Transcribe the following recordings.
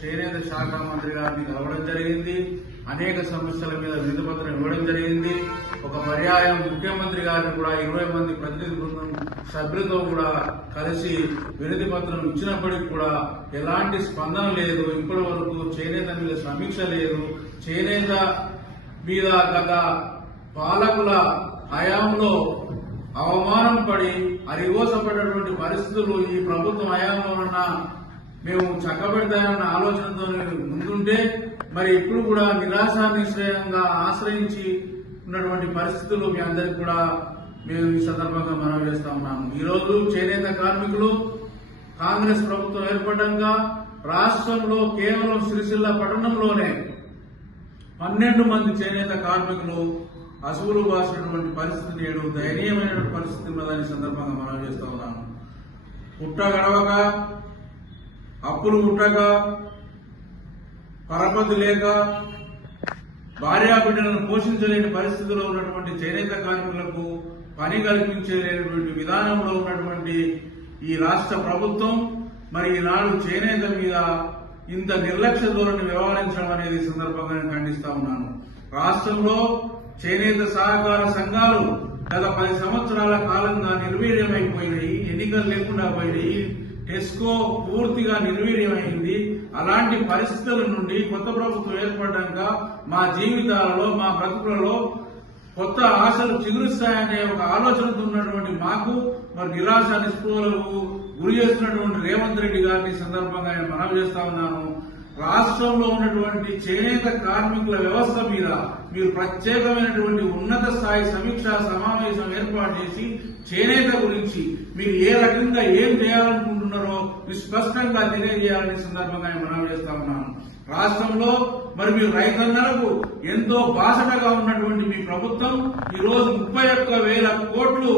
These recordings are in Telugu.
చేనేత శాఖ మంత్రి గారిని కలవడం జరిగింది. అనేక సమస్యల మీద వినతిపత్రం ఇవ్వడం జరిగింది. ఒక పర్యాయం ముఖ్యమంత్రి గారిని కూడా 20 మంది ప్రతినిధి బృందం సభ్యులతో కూడా కలిసి వినతి పత్రం ఇచ్చినప్పటికీ కూడా ఎలాంటి స్పందన లేదు. ఇప్పటి వరకు చేనేత మీద సమీక్ష లేదు. చేనేత మీద గత పాలకుల హయాంలో అవమానం పడి అరిగోసపడినటువంటి పరిస్థితులు ఈ ప్రభుత్వం హయాంలోనన్నా మేము చక్కబెడతామన్న ఆలోచనతో ముందుంటే మరి ఇప్పుడు కూడా నిరాశానిశ్రయంగా ఆశ్రయించి ఉన్నటువంటి పరిస్థితులు మీ అందరికి కూడా మేము ఈ సందర్భంగా మనవి చేస్తా ఉన్నాము. ఈ రోజు చేనేత కార్మికులు కాంగ్రెస్ ప్రభుత్వం ఏర్పడ్డాక రాష్ట్రంలో కేవలం సిరిసిల్ల పట్టణంలోనే 12 మంది చేనేత కార్మికులు అసువులు బాసినటువంటి పరిస్థితి నేడు దయనీయమైనటువంటి పరిస్థితి ఉన్నదని సందర్భంగా మనం చేస్తా ఉన్నాము. పుట్ట గడవక, అప్పులు పుట్టక, పరపతి లేక, భార్యాబిడ్డలను పోషించలేని పరిస్థితిలో ఉన్నటువంటి చేనేత కార్మికులకు పని కల్పించలేనటువంటి విధానంలో ఉన్నటువంటి ఈ రాష్ట్ర ప్రభుత్వం మరి ఈనాడు చేనేత మీద ఇంత నిర్లక్ష్య ధోరణి వ్యవహరించడం అనేది సందర్భంగా నేను ఖండిస్తా ఉన్నాను. రాష్ట్రంలో చేనేత సహకార సంఘాలు గత 10 సంవత్సరాల కాలంగా నిర్వీర్యమైపోయినాయి. ఎన్నికలు లేకుండా పోయినాయి. టెస్కో పూర్తిగా నిర్వీర్యమైంది. అలాంటి పరిస్థితుల నుండి కొత్త ప్రభుత్వం ఏర్పడ్డాక మా జీవితాలలో, మా బ్రతుకులలో కొత్త ఆశలు చిగురుస్తాయనే ఒక ఆలోచనతో ఉన్నటువంటి మాకు మరి నిరాశ నిస్పృహలకు గురి చేస్తున్నటువంటి రేవంత్ రెడ్డి గారిని సందర్భంగా నేను మనవి చేస్తా ఉన్నాను. రాష్ట్రంలో ఉన్నటువంటి చేనేత కార్మికుల వ్యవస్థ మీద మీరు ప్రత్యేకమైనటువంటి ఉన్నత స్థాయి సమీక్షా సమావేశం ఏర్పాటు చేసి చేనేత గురించి మీరు ఏ రకంగా ఏం చేయాలనుకుంటున్నారో స్పష్టంగా తెలియజేయాలని సందర్భంగా మనవి చేస్తా ఉన్నాను. రాష్ట్రంలో మరి మీరు రైతన్నలకు ఎంతో బాసటగా ఉన్నటువంటి మీ ప్రభుత్వం ఈ రోజు 31,000 కోట్లు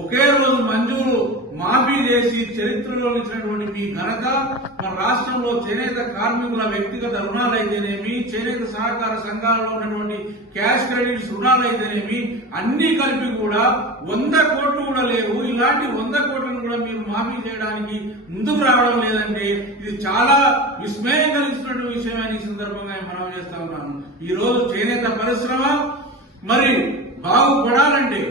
ఒకే రోజు మంజూరు మాఫీ చేసి చరిత్రలో ఇచ్చినటువంటి మీ ఘనత మన రాష్ట్రంలో చేనేత కార్మికుల వ్యక్తిగత రుణాలైతేనేమి, చేనేత సహకార సంఘాలలో ఉన్నటువంటి క్యాష్ క్రెడిట్స్ రుణాలైతేనేమి అన్ని కలిపి కూడా 100 కోట్లు కూడా లేవు. ఇలాంటి 100 కోట్లను కూడా మీరు మాఫీ చేయడానికి ముందుకు రావడం లేదంటే ఇది చాలా విస్మయం కలిగిస్తున్నటువంటి విషయమని ఈ సందర్భంగా మనం చేస్తా ఉన్నాను. ఈ రోజు చేనేత పరిశ్రమ మరి బాగుపడాలంటే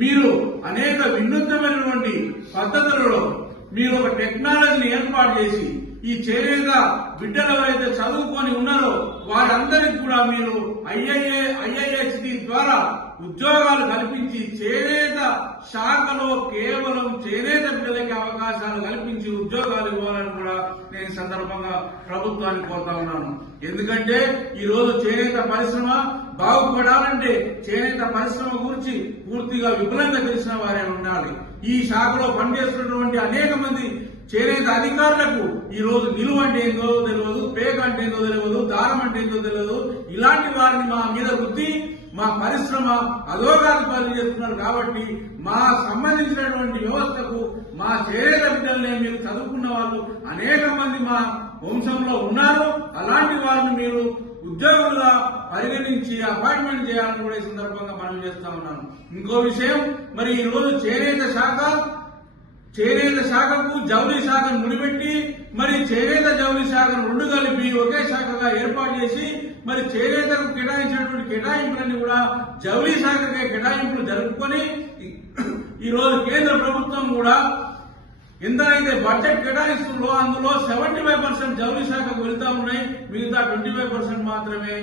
మీరు అనేక వినూత్నమైనటువంటి పద్ధతులలో మీరు ఒక టెక్నాలజీని ఏర్పాటు చేసి ఈ చేనేత బిడ్డలు ఎవరైతే చదువుకొని ఉన్నారో వారందరికీ కూడా మీరు ఐఐహెచ్టి ద్వారా ఉద్యోగాలు కల్పించి చేనేత శాఖలో కేవలం చేనేత బిడ్డలకి అవకాశాలు కల్పించి ఉద్యోగాలు ఇవ్వాలని కూడా నేను సందర్భంగా ప్రభుత్వాన్ని కోరుతా ఉన్నాను. ఎందుకంటే ఈ రోజు చేనేత పరిశ్రమ బాగుపడాలంటే చేనేత పరిశ్రమ గురించి పూర్తిగా విపులంగా తెలిసిన వారే ఉండాలి. ఈ శాఖలో పనిచేస్తున్నటువంటి అనేక మంది చేనేత అధికారులకు ఈ రోజు నిలువ అంటే ఏందో తెలియదు, పేక అంటే ఏందో తెలియదు, దారం అంటే ఏందో తెలియదు. ఇలాంటి వారిని మా మీద వృత్తి మా పరిశ్రమ అధోగాది పనులు చేస్తున్నారు. కాబట్టి మా సంబంధించినటువంటి వ్యవస్థకు మా చేనేత బిడ్డలనే మీరు చదువుకున్న వాళ్ళు అనేక మంది మా వంశంలో ఉన్నారు. అలాంటి వారిని మీరు ఉద్యోగులుగా పరిగణించి అపాయింట్మెంట్ చేయాలని కూడా ఈ సందర్భంగా మనం చేస్తా ఉన్నాను. ఇంకో విషయం, మరి ఈ రోజు చేనేత శాఖకు జౌళి శాఖను ముడిపెట్టి మరి చేనేత జౌళి శాఖను 2 కలిపి ఒకే శాఖగా ఏర్పాటు చేసి మరి చేనేతకు కేటాయించినటువంటి కేటాయింపులన్నీ కూడా జౌళి శాఖకే కేటాయింపులు జరుపుకొని ఈ రోజు కేంద్ర ప్రభుత్వం కూడా ఎంతైతే బడ్జెట్ కేటాయిస్తుందో అందులో 75% జౌళి శాఖకు వెళ్తా ఉన్నాయి. మిగతా 25% మాత్రమే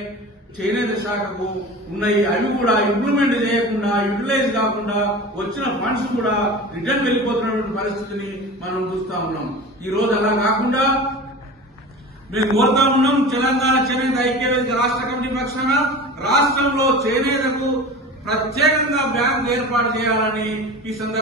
చేనేత శాఖకు ఉన్నాయి. అవి కూడా ఇంప్లిమెంట్ చేయకుండా, యూటిలైజ్ కాకుండా వచ్చిన ఫండ్స్ కూడా రిటర్న్ వెళ్లిపోతున్నటువంటి పరిస్థితిని మనం చూస్తా ఉన్నాం. ఈ రోజు అలా కాకుండా మేము కోరుతా ఉన్నాం, తెలంగాణ చేనేత ఐక్యవేదిక రాష్ట్ర కమిటీ పక్షాన రాష్ట్రంలో చేనేతకు ప్రత్యేకంగా బ్యాంకు ఏర్పాటు చేయాలని ఈ సందర్భంగా